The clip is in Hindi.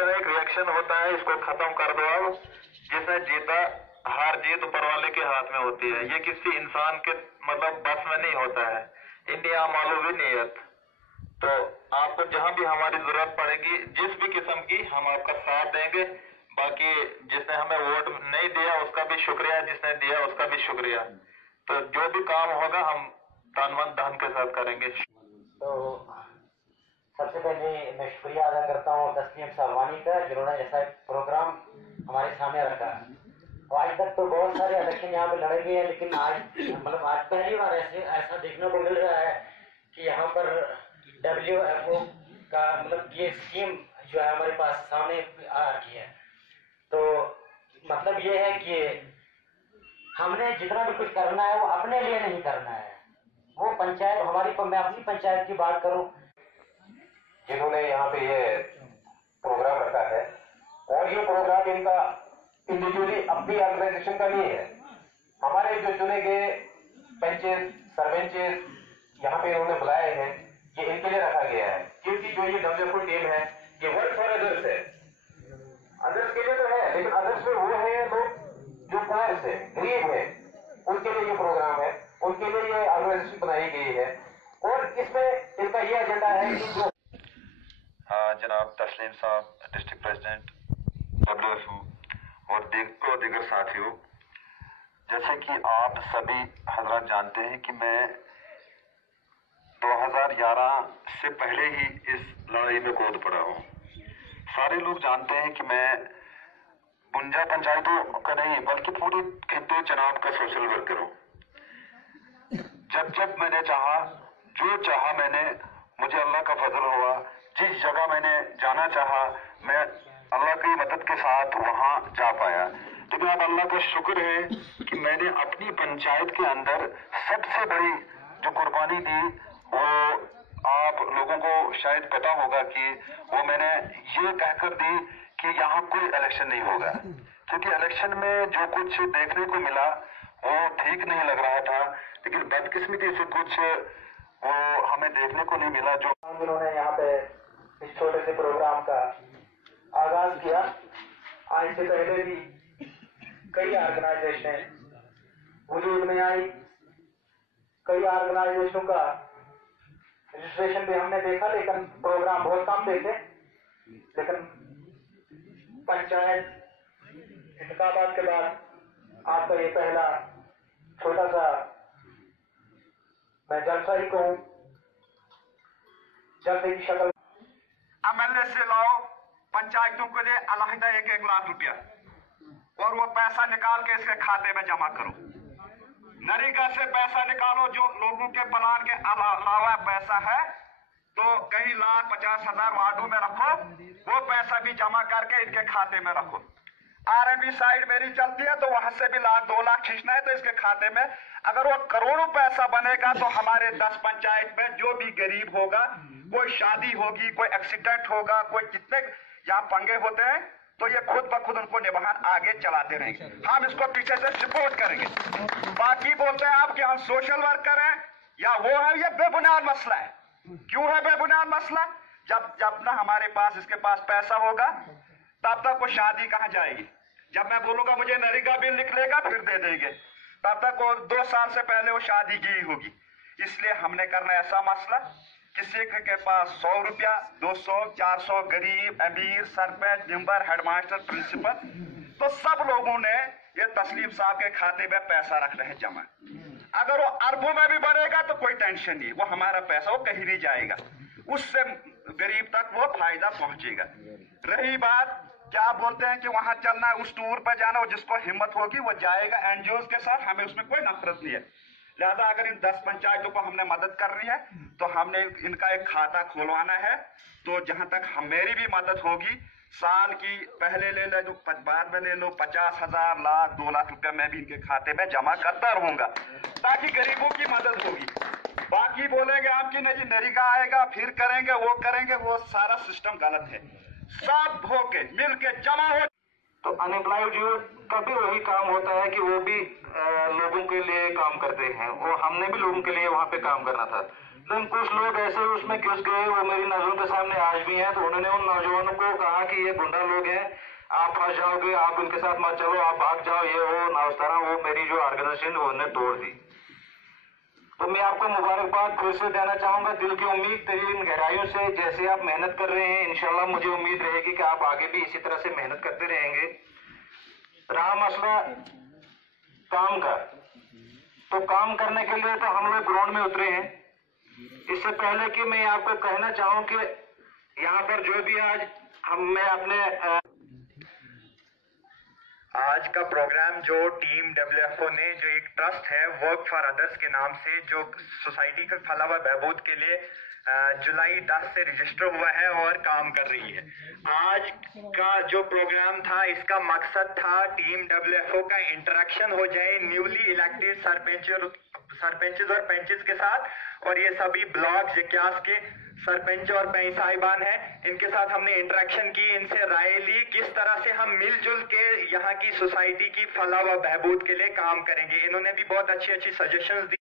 इलेक्शन एक रिएक्शन होता है, इसको खत्म कर दो अब। जिसने जीता, हार जीत ऊपर वाले के हाथ में होती है, ये किसी इंसान के मतलब बस में नहीं होता है। इंडिया मालूम भी नियत। तो आपको जहां भी हमारी जरूरत पड़ेगी, जिस भी किस्म की, हम आपका साथ देंगे। बाकी जिसने हमें वोट नहीं दिया उसका भी शुक्रिया, जिसने दिया उसका भी शुक्रिया। तो जो भी काम होगा हम तन मन धन के साथ करेंगे। तो सबसे पहले मैं शुक्रिया अदा करता हूँ तस्लीम साहबानी का, जिन्होंने ऐसा एक प्रोग्राम हमारे सामने रखा। और आज तक तो बहुत सारे इलेक्शन यहाँ पे लड़े गए हैं, लेकिन आज मतलब आज पहली बार ऐसा देखने को मिल रहा है कि यहाँ पर WFO का मतलब ये स्कीम जो है हमारे पास सामने आ रखी है। तो मतलब ये है कि हमने जितना भी कुछ करना है वो अपने लिए नहीं करना है। वो पंचायत हमारी, मैं अपनी पंचायत की बात करूं, जिन्होंने यहाँ पे ये प्रोग्राम रखा है, और ये प्रोग्राम इनका इंडिविजुअली अपनी ऑर्गेनाइजेशन का नहीं है। हमारे जो चुने गए पंचेस सरपंचेस यहाँ पे इन्होंने बुलाए हैं, ये इनके लिए रखा गया है। क्योंकि जो ये WFO टीम है, ये वर्क फॉर अदर्स है। अदर्स के लिए तो है, लेकिन अदर्स में वो है लोग जो पुअर है, गरीब है, उनके लिए ये प्रोग्राम है, उनके लिए ये ऑर्गेनाइजेशन बनाई गई है। और इसमें इनका ये एजेंडा है कि जो जनाब तस्लीम साहब, डिस्ट्रिक्ट प्रेसिडेंट WFO और दीगर साथियों, जैसे कि आप सभी हजरात जानते हैं कि मैं 2011 से पहले ही इस लड़ाई में कूद पड़ा हूँ। सारे लोग जानते हैं कि मैं बुंजा पंचायतों का नहीं बल्कि पूरी खित्ते चनाब का सोशल वर्कर हूँ। जब मैंने चाहा, जो चाहा मैंने, मुझे अल्लाह का फजल हुआ, जिस जगह मैंने जाना चाहा मैं अल्लाह की मदद के साथ वहां जा पाया। लेकिन अब अल्लाह का शुक्र है कि मैंने अपनी पंचायत के अंदर सबसे बड़ी जो कुर्बानी दी, वो आप लोगों को शायद पता होगा कि वो मैंने ये कहकर दी कि यहाँ कोई इलेक्शन नहीं होगा। क्योंकि इलेक्शन में जो कुछ देखने को मिला वो ठीक नहीं लग रहा था, लेकिन बदकिस्मती से कुछ वो हमें देखने को नहीं मिला। जो जिन्होंने यहाँ पे इस छोटे से प्रोग्राम का आगाज किया, आज से पहले भी कई ऑर्गेनाइजेशन वजूद में आई, कई ऑर्गेनाइजेशनों का रजिस्ट्रेशन भी हमने देखा, लेकिन प्रोग्राम बहुत कम देखे। लेकिन पंचायत इंतखाबात के बाद आपका ये पहला छोटा सा, मैं जलसा ही कहूँ, जलसे की शक्ल। MLA से लाओ पंचायतों के लिए अलहदा 1-1 लाख रुपया, और वो पैसा निकाल के इसके खाते में जमा करो। नरेगा से पैसा निकालो, जो लोगों के प्लान के अलावा पैसा है, तो कहीं 1,50,000 वार्डों में रखो, वो पैसा भी जमा करके इनके खाते में रखो। RNB साइड मेरी चलती है, तो वहां से भी 1,00,000-2 लाख खींचना है तो इसके खाते में। अगर वो करोड़ों पैसा बनेगा तो हमारे 10 पंचायत में जो भी गरीब होगा, कोई शादी होगी, कोई एक्सीडेंट होगा, कोई कितने यहाँ पंगे होते हैं, तो ये खुद ब खुद उनको निभान आगे चलाते रहेंगे। हम इसको पीछे से सपोर्ट करेंगे। बाकी बोलते हैं आप कि हम सोशल वर्कर हैं या वो है, ये बेबुनियाद मसला है। क्यों है बेबुनियाद मसला? जब ना हमारे पास इसके पास पैसा होगा, तब तक वो शादी कहाँ जाएगी? जब मैं बोलूंगा मुझे नरेगा बिल निकलेगा फिर दे देंगे, तब तक वो 2 साल से पहले वो शादी की होगी। इसलिए हमने करना ऐसा मसला, किसी के पास 100 रुपया, 200, 400, गरीब, अमीर, सरपंच, मेंबर, हेडमास्टर, प्रिंसिपल, तो सब लोगों ने ये तस्लीम साहब के खाते में पैसा रखना है जमा। अगर वो अरबों में भी बढ़ेगा तो कोई टेंशन नहीं, वो हमारा पैसा वो कहीं नहीं जाएगा, उससे गरीब तक वो फायदा पहुंचेगा। रही बात क्या बोलते हैं कि वहां चलना है, उस टूर पर जाना, वो जिसको हिम्मत होगी वो जाएगा NGOs के साथ, हमें उसमें कोई नफरत नहीं है। लिहाजा अगर इन 10 पंचायतों को हमने मदद करनी है तो हमने इनका एक खाता खोलवाना है। तो जहां तक मेरी भी मदद होगी, साल की पहले ले लो, बाद में ले लो, 50,000, लाख, 2 लाख रुपया मैं भी इनके खाते में जमा करता रहूंगा, ताकि गरीबों की मदद होगी। बाकी बोलेंगे आप कि नहीं नरेगा आएगा फिर करेंगे, वो करेंगे, वो सारा सिस्टम गलत है। सब होके मिल के जमा हो। तो अनएम्प्लॉयड यूथ का भी वही काम होता है कि वो भी लोगों के लिए काम करते हैं, और हमने भी लोगों के लिए वहाँ पे काम करना था। लेकिन कुछ लोग ऐसे उसमें घुस गए, वो मेरी नजरों के सामने आज भी हैं। तो उन्होंने उन नौजवानों को कहा कि ये गुंडा लोग हैं, आप फंस जाओगे, आप उनके साथ मत चलो, आप भाग जाओ, ये वो ना उस तरह। वो मेरी जो ऑर्गेनाइजेशन उन्होंने तोड़ दी। तो मैं आपको मुबारकबाद फिर से देना चाहूंगा, दिल की उम्मीद तरीन गहराइयों से। जैसे आप मेहनत कर रहे हैं, इंशाल्लाह मुझे उम्मीद रहेगी कि आप आगे भी इसी तरह से मेहनत करते रहेंगे। रहा मसला काम का, तो काम करने के लिए तो हम लोग ग्राउंड में उतरे हैं। इससे पहले कि मैं आपको कहना चाहूं कि यहाँ पर जो भी मैं अपने आज का प्रोग्राम जो टीम WFO ने, जो एक ट्रस्ट है वर्क फॉर अदर्स के नाम से, जो सोसाइटी के फलाह व बहबूद के लिए जुलाई 10 से रजिस्टर हुआ है और काम कर रही है। आज का जो प्रोग्राम था, इसका मकसद था टीम WFO का इंटरेक्शन हो जाए न्यूली इलेक्टेड सरपंचेस और पंचेस के साथ, और ये सभी ब्लॉक जिक्यास के सरपंच और पंच साहिबान हैं, इनके साथ हमने इंटरेक्शन की, इनसे राय ली किस तरह से हम मिलजुल के यहाँ की सोसाइटी की फलाह व बहबूद के लिए काम करेंगे। इन्होंने भी बहुत अच्छी अच्छी सजेशंस दी।